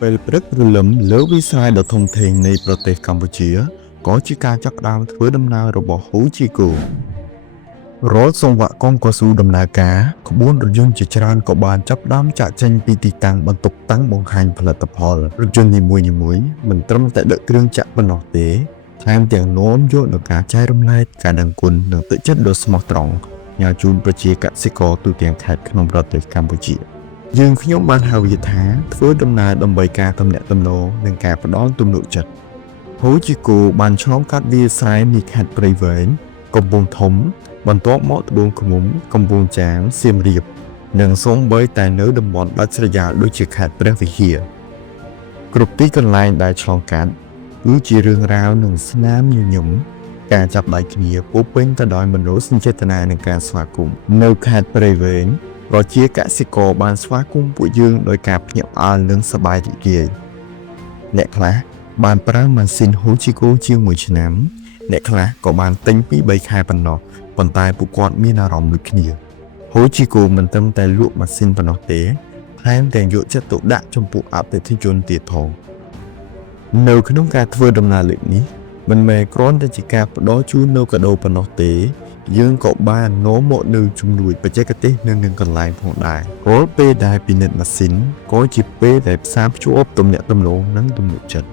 ពេលព្រឹករលឹមលើវិស័យដ៏ធំធេងនៃប្រទេសកម្ពុជាក៏ជាការចាប់ផ្ដើមធ្វើដំណើររបស់ហ៊ូជីកូរាល់សង្វាក់កងកស៊ូដំណើរការក្បួនរថយន្តជាច្រើនក៏បានចាប់ផ្ដើមចាក់ចេញពីទីតាំងបន្ទប់តាំងបង្ហាញផលិតផលរថយន្តនីមួយៗមិនត្រឹមតែដឹកគ្រឿងចក្រប៉ុណ្ណោះទេថែមទាំងនាំយកនូវការចែករំលែកការដឹងគុណនិងទឹកចិត្តដ៏ស្មោះត្រង់ញ៉ាំជូនប្រជាកសិករទូទាំងខេត្តក្នុងប្រទេសកម្ពុជាយើងខ្ញុំបានហៅវាថាធ្វើដំណើរដើម្បីការទំនាក់ទំនងនិងការផ្ដល់ទំនុកចិត្តហ៊ូជីកូបានឆ្លងកាត់វាលស្រែនៃខេត្តព្រៃវែងកំពង់ធំបន្ទាប់មកត្បូងឃ្មុំកំពង់ចាមសៀមរាបនិងសូម្បីតែនៅតំបន់ដាច់ស្រយាលដូចជាខេត្តព្រះវិហារគ្រប់ទីកន្លែងដែលឆ្លងកាត់គឺជារឿងរ៉ាវនិងស្នាមញញឹមការចាប់ដៃគ្នាពោពេញទៅដោយមនោសញ្ចេតនានិងការស្វាគមន៍នៅខេត្តព្រៃវែងប្រជាកសិករបានស្វាគមន៍ពួកយើងដោយការភ្ញាក់ផ្អើលនិងសប្បាយរីករាយអ្នកខ្លះបានប្រើម៉ាស៊ីនហ៊ូជីកូជាង1ឆ្នាំអ្នកខ្លះក៏បានទិញពី3ខែប៉ុណ្ណោះប៉ុន្តែពួកគាត់មានអារម្មណ៍ដូចគ្នាហ៊ូជីកូមិនត្រឹមតែលក់ម៉ាស៊ីនប៉ុណ្ណោះទេថែមទាំងយកចិត្តទុកដាក់ចំពោះអតិថិជនទៀតផងនៅក្នុងការធ្វើដំណើរលើកនេះមិនមែនគ្រាន់តែជាការផ្ដល់ជូននូវកាដូប៉ុណ្ណោះទេយើងក៏បាននាំមកនូវជំនួយបច្ចេកទេសនៅនឹងកន្លែងផងដែររាល់ពេលដែលពិនិត្យម៉ាស៊ីនក៏ជាពេលដែលផ្សារភ្ជាប់ទំនាក់ទំនងនិងទំនុកចិត្ត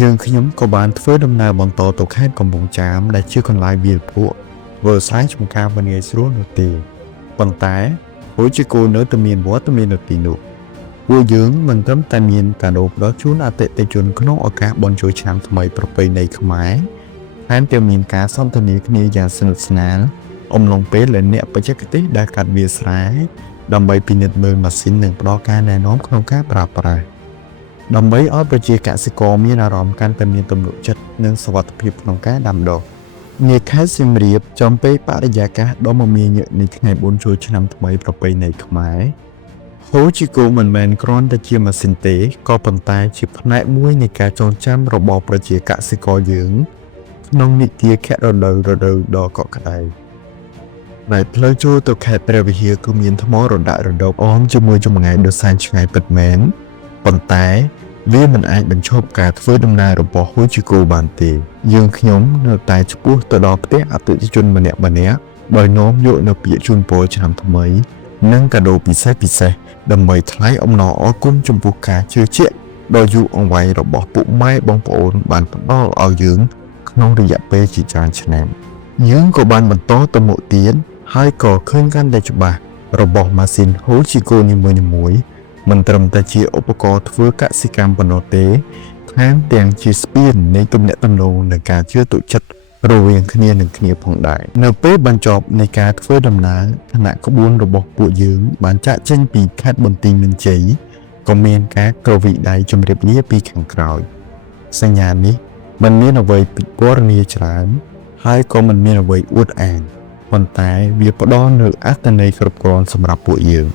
យើងខ្ញុំក៏បានធ្វើដំណើរបន្តទៅខេត្តកំពង់ចាមដែលជាកន្លែងវាលភក់ធ្វើស្រែចម្ការមិនងាយស្រួលនោះទេប៉ុន្តែហ៊ូជីកូនៅតែមានវត្តមាននៅទីនោះពួកយើងមិនត្រឹមតែមានកាដូផ្ដល់ជូនអតិថិជនក្នុងឱកាសបុណ្យចូលឆ្នាំថ្មីប្រពៃណីខ្មែរថែមទាំងមានការសន្ទនាគ្នាយ៉ាងស្និទ្ធស្នាលអំឡុងពេលដែលអ្នកបច្ចេកទេសដែលកាត់វាលស្រែដើម្បីពិនិត្យមើលម៉ាស៊ីននិងផ្ដល់ការណែនាំក្នុងការប្រើប្រាស់ដើម្បីឲ្យប្រជាកសិករមានអារម្មណ៍កាន់តែមានទំនុកចិត្តនិងសុវត្ថិភាពក្នុងការដាំដុះនាខេត្តសៀមរាបចំពេលបរិយាកាសដ៏មមាញឹកនៃថ្ងៃបុណ្យចូលឆ្នាំថ្មីប្រពៃណីខ្មែរហ៊ូជីកូមិនមែនគ្រាន់តែជាម៉ាស៊ីនទេក៏ប៉ុន្តែជាផ្នែកមួយនៃការចងចាំរបស់ប្រជាកសិករយើងក្នុងនីតិខៈរដូវដ៏កក់ក្ដៅដែលផ្លូវចូលទៅខេត្តព្រះវិហារគឺមានថ្មរដាក់រដុបអមជាមួយចម្ងាយដ៏សែនឆ្ងាយពិតមែនប៉ុន្តែវាមិនអាចបញ្ឈប់ការធ្វើដំណើររបស់ហ៊ូជីកូបានទេយើងខ្ញុំនៅតែឆ្ពោះទៅដល់ផ្ទះអតិថិជនម្នាក់ដោយនាំយកនៅពាក្យជូនពរឆ្នាំថ្មីនិងកាដូពិសេសដើម្បីថ្លែងអំណរអគុណចំពោះការជឿជាក់ដ៏យូរអង្វែងរបស់ពុកម៉ែបងប្អូនបានផ្ដល់ឲ្យយើងក្នុងរយៈពេលជាច្រើនឆ្នាំយើងក៏បានបន្តទៅមុខទៀតហើយក៏ឃើញកាន់តែច្បាស់របស់ម៉ាស៊ីនហ៊ូជីកូនីមួយៗមិនត្រឹមតែជាឧបករណ៍ធ្វើកសិកម្មប៉ុណ្ណោះទេថែមទាំងជាស្ពាននៃទំនាក់ទំនងនិងការជឿទុកចិត្តរវាងគ្នានឹងគ្នាផងដែរនៅពេលបញ្ចប់នៃការធ្វើដំណើរគណៈក្បួនរបស់ពួកយើងបានចាក់ចេញពីខេត្តបន្ទាយមានជ័យក៏មានការក្រវីដៃជម្រាបលាពីខាងក្រោយសញ្ញានេះមិនមានអ្វីពិពណ៌នាច្រើនហើយក៏មិនមានអ្វីអួតអាងប៉ុន្តែវាផ្ដល់នូវអត្ថន័យគ្រប់គ្រាន់សម្រាប់ពួកយើង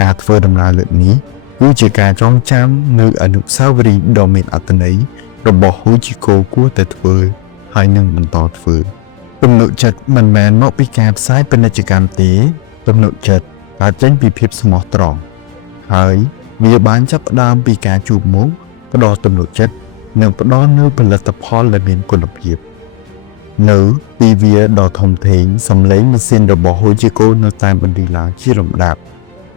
ការធ្វើដំណើរលើកនេះគឺជាការចងចាំនូវអនុស្សាវរីយ៍ដ៏មានអត្ថន័យរបស់ហ៊ូជីកូគួរតែធ្វើហើយនឹងបន្តធ្វើទំនុកចិត្តមិនមែនមកពីការផ្សាយពាណិជ្ជកម្មទេទំនុកចិត្តកើតចេញពីភាពស្មោះត្រង់ហើយវាបានចាប់ផ្ដើមពីការជួបមុខផ្ដល់ទំនុកចិត្តនិងផ្ដល់នូវផលិតផលដែលមានគុណភាពនៅពីវាដ៏ធំធេងសម្លេងម៉ាស៊ីនរបស់ហ៊ូជីកូនៅតែបន្លឺឡើងជាលំដាប់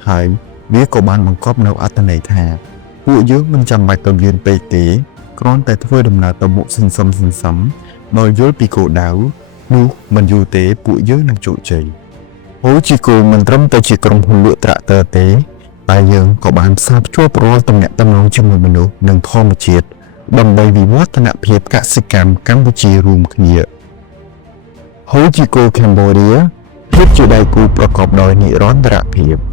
ហើយវាក៏បានបង្កប់នូវអត្ថន័យថាពួកយើងមិនចាំបាច់ទៅលឿនពេកទេគ្រាន់តែធ្វើដំណើរទៅមុខសន្សំដោយយល់ពីគោលដៅនោះមិនយូរទេពួកយើងនឹងជោគជ័យហ៊ូជីកូមិនត្រឹមតែជាក្រុមហ៊ុនលក់ត្រាក់ទ័រទេតែយើងក៏បានផ្សារភ្ជាប់រាល់ទំនាក់ទំនងជាមួយមនុស្សនិងធម្មជាតិដើម្បីវិវឌ្ឍនភាពកសិកម្មកម្ពុជារួមគ្នាហ៊ូជីកូ Cambodia ភាពជាដៃគូប្រកបដោយនិរន្តរភាព